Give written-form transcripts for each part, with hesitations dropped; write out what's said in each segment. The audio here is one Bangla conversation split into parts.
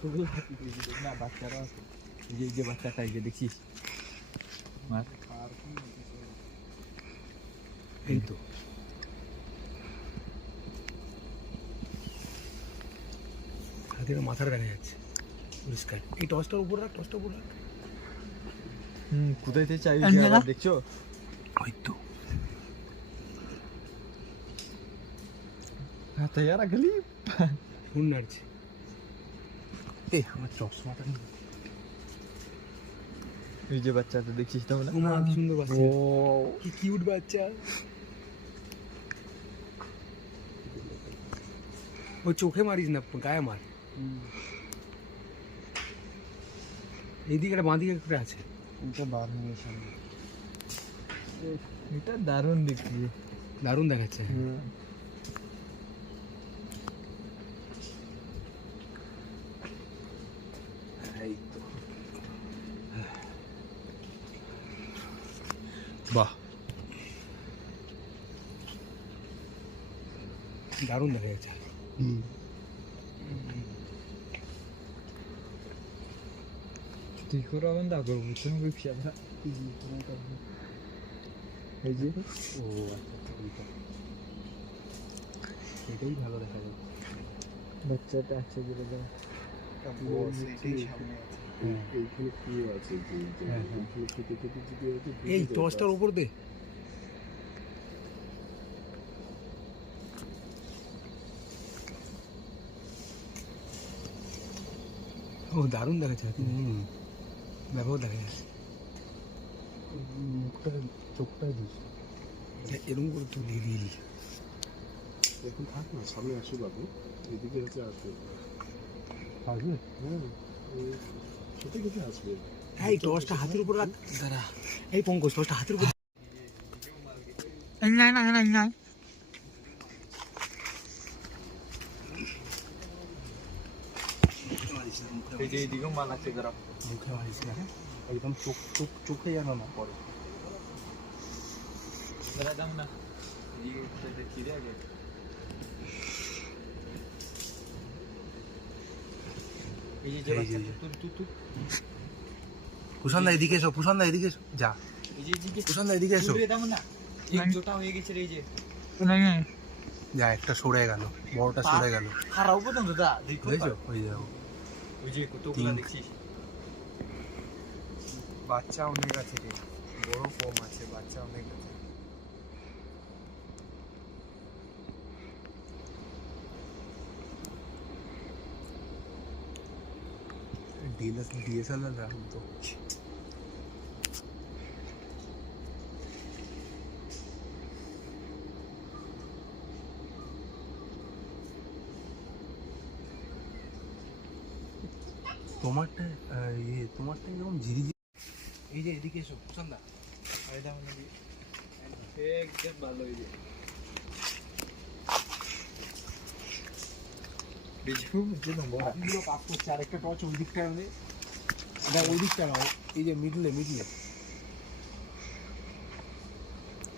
কতগুলো হাতি দেখ না, বাচ্চারা আছে। এই যে বাচ্চাটা, এই যে দেখছিস, এই তো হাতির মাথাটা দেখা যাচ্ছে পরিষ্কার। এই টসটার উপর রাখ, টসটার উপর রাখ। কোথায় থেকে চাই দেখছো? হয়তো হাতে যারা গেলি ফোন নাড়ছে। আমার চশমাটা নেই। এই যে বাচ্চাটা দেখছিস তো না, কি সুন্দর বাচ্চা, কি কিউট বাচ্চা। ওই চোখে মারিস না, গায়ে মার। এইদিকে একটা বাঁদিকে একটা আছে। এটা বার হয়ে সামনে, এটা দারুণ দেখছি, দারুণ দেখাচ্ছে। এই তো বাহ, দারুণ দেখা যাচ্ছে। তুই করে আমার দা করবো তুমি ব্যবসা। এই যে ও আচ্ছা, এটাই ভালো দেখা যাচ্ছে। বাচ্চাটা আছে যেটা এই টসটার উপর দে। ও দারুণ দেখাচ্ছে। ব্যাপক দেখা যাচ্ছে। মুখটা চোখটা দিস এরকম করে তুলি দিল। এখন থাক না, সামনে আসি বাবু, এদিকে হচ্ছে আসবে। আসবে? হ্যাঁ, সেটা কিছু আসবে। এই টসটা হাতের উপর রাখ। দাঁড়া, এই পঙ্কজ টসটা হাতের উপর। এই যে এইদিকেও মাল আছে, যারা মুখে মারিস না, হ্যাঁ একদম চোখে যেন না পড়ে। যারা দাম না দেখি রে আগে। এই যে কুষাণদা এদিকে এসো, কুষাণদা এদিকে এসো। যা, এই যে কুষাণদা এদিকে এসো। দাম না, এক জোটা হয়ে গেছে রে। এই যে যা, একটা সরে গেল, বড়টা সরে গেল। খারাপ পর্যন্ত দা দেখো, বুঝেছো? ওই যাও, ওই যে কতগুলো দেখছিস। বাচ্চা অনেক আছে রে, বড় কম আছে, বাচ্চা অনেক আছে। ডিএসএলআর রাখুন তো। তোমারটা তোমারটা এরকম ঝিরিঝিরি। এই যে এদিকে এসো কুষাণদা। একদম ভালো। এই যে কাজ করছে, আরেকটা টর্চ ওই দিকটা মানে, এটা ওই দিকটা না, এই যে মিডলে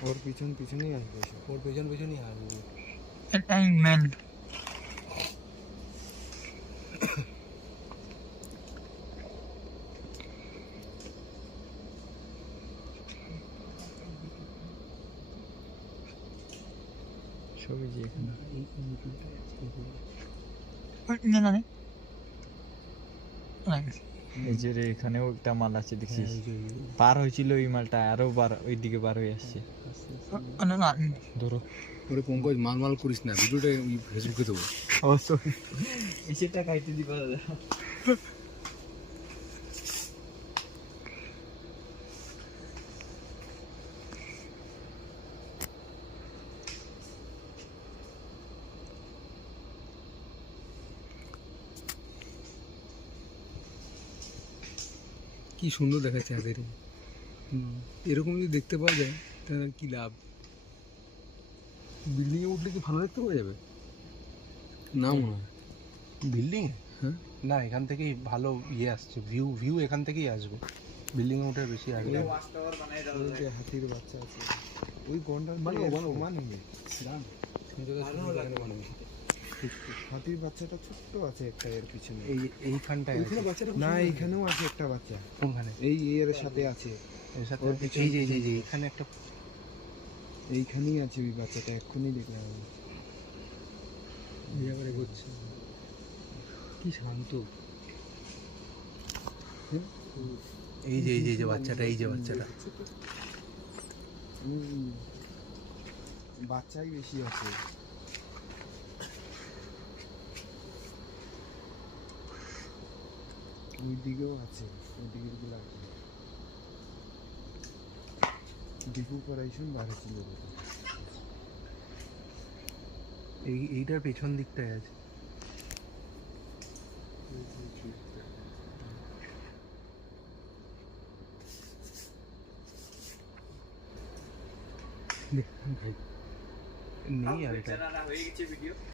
ওর পিছনেই আসবে, ওর পেছনেই আসবে। সবই যে এখানে এই যে রে, এখানেও একটা মাল আছে দেখছিস। পার হয়েছিল ওই মালটা, আরো ওই দিকে বার হয়ে আসছে। ধরো ওরে পঙ্কজ, মাল করিস না, ভিডিওটা ফেসবুকে দেবো। অবশ্যই এসেটা খাইতে দিবা। কি সুন্দর দেখাচ্ছে এদের। এরকম যদি দেখতে পাওয়া যায় তাহলে কি লাভ। বিল্ডিংয়ে উঠলে কি ভালো দেখতে পাওয়া যাবে না মনে হয়? বিল্ডিং, হ্যাঁ না, এখান থেকেই ভালো আসছে, ভিউ এখান থেকেই আসবে। বিল্ডিংয়ে উঠে বেশি আসবে। হাতির বাচ্চা আছে ওই গন্ডার বানাবো হাতির বাচ্চাটা ছোট্ট আছে একটা এর পিছনে। এইখানটায় আছে। ওইখানে বাচ্চাটা খুব না সুন্দর। এইখানেও আছে একটা বাচ্চা, কোনখানে? এই এর সাথে আছে, এর সাথে ওর আছে। পিছনে- এই যে এইখানে একটা এইখানেই আছে ওই বাচ্চাটা, এক্ষুনি দেখলাম আমি। কি শান্ত। এই যে বাচ্চাটা, এই যে বাচ্চাটা। বাচ্চাই বেশি আছে। ওই দিকেও আছে, ওই দিকের গুলো আছে। ডিপু করাইছুন বাড়ি ছিল এইটার পেছন দিকটায় আছে। নেই আর এটা। হয়ে গেছে ভিডিও।